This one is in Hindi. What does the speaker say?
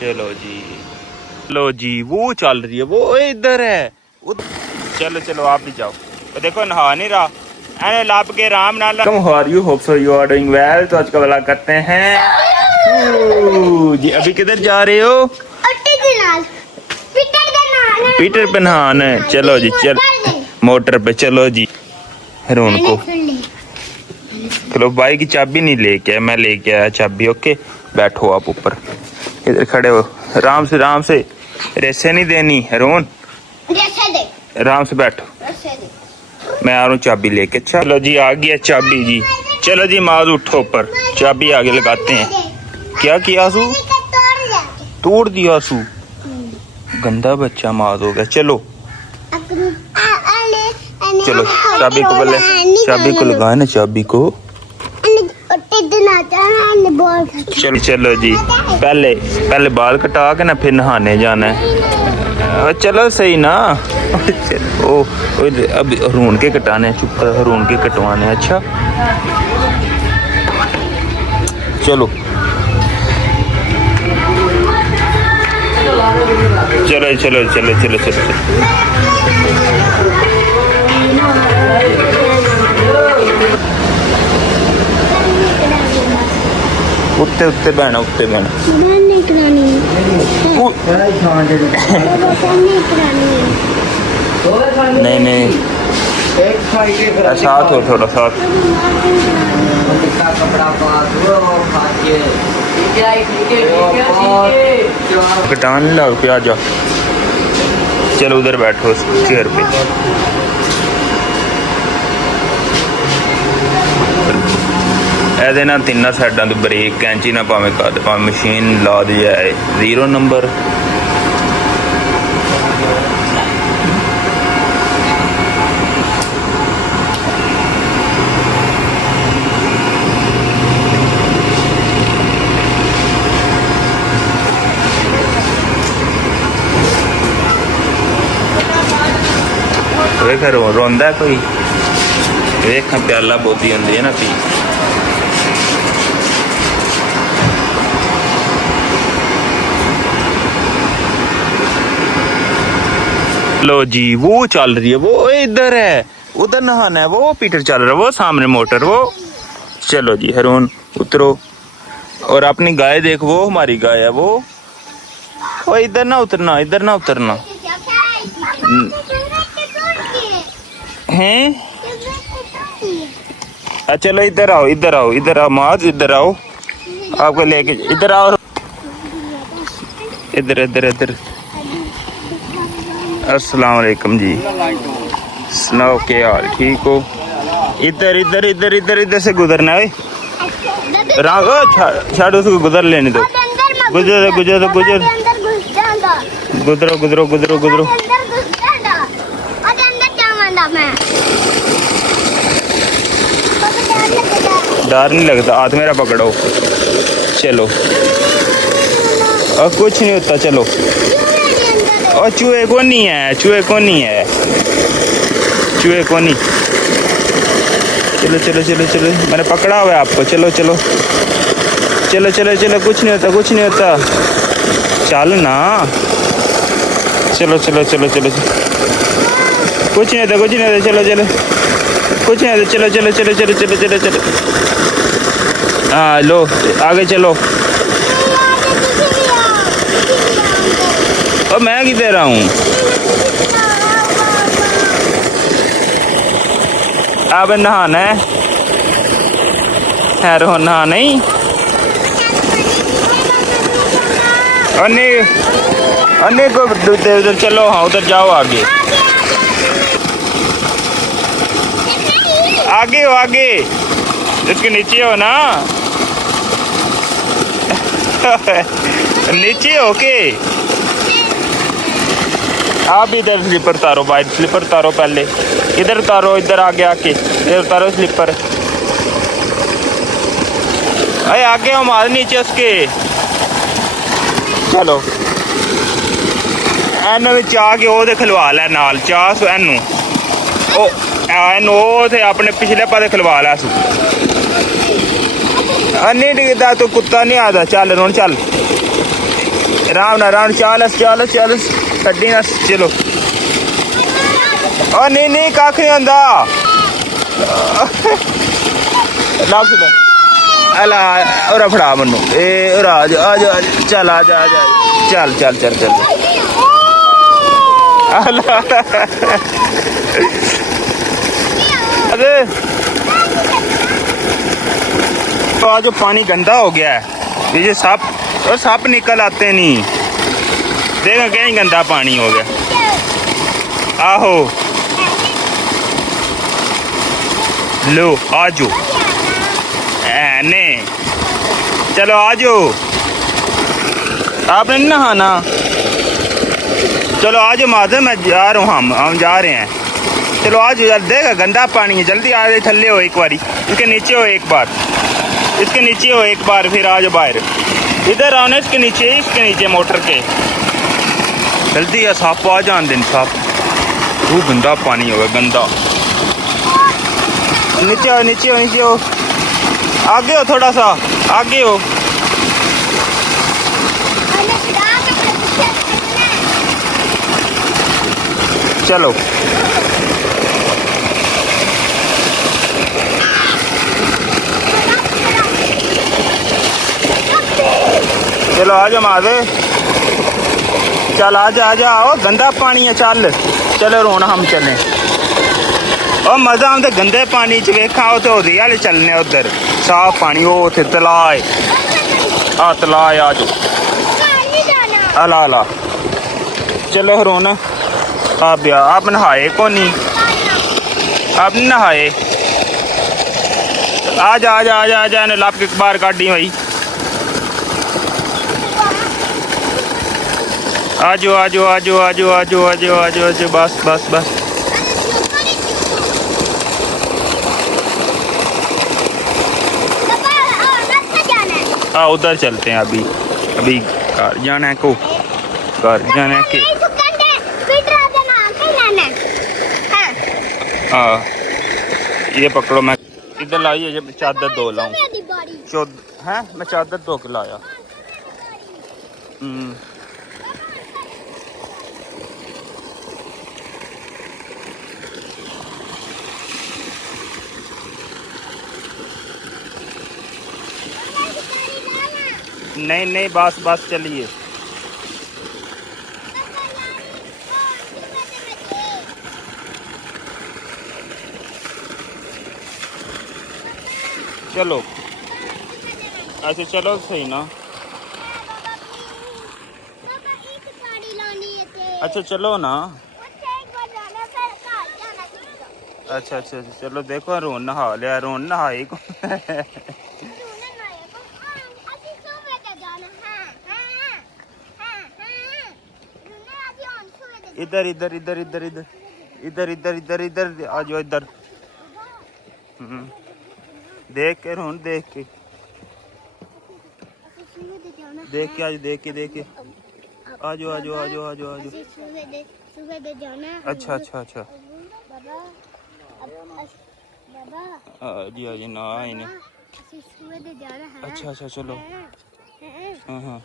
चलो जी, लो जी, वो चल रही है, वो इधर है। चलो चलो आप भी जाओ। तो देखो नहा नहीं रहा, एने लाप के राम नाल। Come how are you, hope so you are doing well. तो आज का व्लॉग करते हैं जी। अभी किधर जा रहे हो? पीटर पे नहाना है। चलो जी, चल मोटर पे चलो जी। हेरोन को चलो, भाई की चाबी नहीं लेके आया, मैं लेके आया चाबी। ओके बैठो आप ऊपर, इधर खड़े हो, आराम से रेसे नहीं देनी। हेरोन आराम से बैठो, मैं आ रहा हूँ चाबी लेके। चलो जी, आ गया चाबी जी। चलो जी माज उठो ऊपर, चाबी आगे लगाते हैं। क्या किया आसू? तोड़ दिया आसू, गंदा बच्चा माज हो गया। चलो चलो, चाबी को पहले, चाबी को लगाए ना, चाबी को। चलो चलो जी, पहले बाल कटा के ना फिर नहाने जाना है। चलो सही ना। ओ अब हरून के कटाने, चुप कर, हरून के कटवाने। अच्छा चलो चलो चलो चलो चलो चलो उत्ते उत्ते बहना, उत्ते बहना। नहीं नहीं, साथ हो, थोड़ा साथ। कटान ला पे आ जा। चलो उधर बैठो चेयर पे। ਇਹਦੇ ਨਾਲ ਤਿੰਨਾਂ ਸਾਈਡਾਂ ਤੋਂ ਬ੍ਰੇਕ ਕੈਂਚੀ ਨਾ ਭਾਵੇਂ ਕਰ, ਭਾਵੇਂ ਮਸ਼ੀਨ ਲਾ ਦੀ ਜਾਏ। 0 ਨੰਬਰ। ਵੇਖ ਰੋਂਦਾ ਕੋਈ, ਵੇਖਾਂ ਪਿਆਲਾ ਬੋਦੀ ਹੁੰਦੀ ਹੈ ਨਾ ਪੀ। लो जी, वो चल रही है, वो इधर है, उधर नहाना है। वो पीटर चल रहा है, वो सामने मोटर। वो चलो जी हेरोन उतरो, और अपनी गाय देख, वो हमारी गाय है। वो इधर ना उतरना, इधर ना उतरना हैं। चलो इधर आओ, इधर आओ, इधर आओ माज, इधर आओ, आपको लेके इधर आओ, इधर इधर इधर। अस्सलाम वालेकुम जी, सुनाओ क्या हाल, ठीक हो? इधर इधर इधर इधर इधर से गुजरना है। छाड़ उसको गुजर लेने दो। गुजरो गुजरो गुजर, गुजरो गुजरो गुजरो गुजरो। डर नहीं लगता, हाथ मेरा पकड़ो। चलो, और कुछ नहीं होता। चलो, और चूहे को नहीं है, चूहे को नहीं है, चूहे को नहीं। चलो चलो चलो चलो, मैंने पकड़ा हुआ है आपको। चलो चलो चलो चलो चलो, कुछ नहीं होता, कुछ नहीं होता। चल ना, चलो चलो चलो चलो, कुछ नहीं होता, कुछ नहीं होता। चलो चलो, कुछ नहीं होता। चलो चलो चलो चलो चलो चलो चलो। हाँ लो, आगे चलो। और मैं किधर रहा हूँ? अब नहाना है, ठहरो, नहा नहीं। अन्य को उधर चलो। हाँ उधर जाओ, आगे आगे हो, आगे इसके नीचे हो ना। नीचे हो के आप इधर स्लीपर उतारो, भाई स्लीपर उतारो पहले। इधर उतारो, इधर आगे आके इधर उतारो स्लीपर। अरे आगे हम आज नीचे उसके। चलो एनू चाह के वो खिलवा लै नाल चाह एनू, एनू अपने पिछले पासे खिलवा लै। नहीं डिगदा तो कुत्ता नहीं आता चल रोन चल आराम नाल चल छड्डी ना चलो ओ नहीं कख नहीं होंदा लग अला ओरा फड़ा मनु ए ओरा आ जा चल आ जा चल अरे तो आज पानी गंदा हो गया है ये सांप निकल आते नहीं देखा कहीं गंदा पानी हो गया आहो लो आजो ने चलो आजो आपने नहीं नहाना चलो आज माधव मैं जा रहा हूँ हम जा रहे हैं चलो आज देगा गंदा पानी है जल्दी आ रहे थल्ले हो एक बारी इसके नीचे हो एक बार इसके नीचे हो एक बार फिर आ जाओ बाहर इधर आओ ना इसके नीचे मोटर के जल्दी है सांप आ जान दिन सांप वो गंदा पानी होगा गंदा नीचे हो आगे हो थोड़ा सा आगे हो चलो चलो आ जा माधे चल आ जा ओ गंदा पानी है चलो रोना हम चलें ओ मजा आंदा गंदे पानी च वेखा तो ओदी वाले चलने उधर साफ पानी ओ उथे तलाए आ तलाए आ जाओ अला चलो रोना आप नहाए को नहीं आप नहाए आ जा लप के बाहर काटी भाई आजो बस उधर चलते हैं अभी घर जाना है को घर जाना है के हाँ ये पकड़ो मैं इधर लाइए चादर धो लाऊं हैं मैं चादर धो के लाया नहीं बस चलिए चलो ऐसे चलो सही ना अच्छा चलो ना अच्छा चलो देखो रोन नहा लिया रोन नहाए को इधर आ जाओ इधर देख के रोन देख के आ जाओ अच्छा जी ना आए ने अच्छा चलो हाँ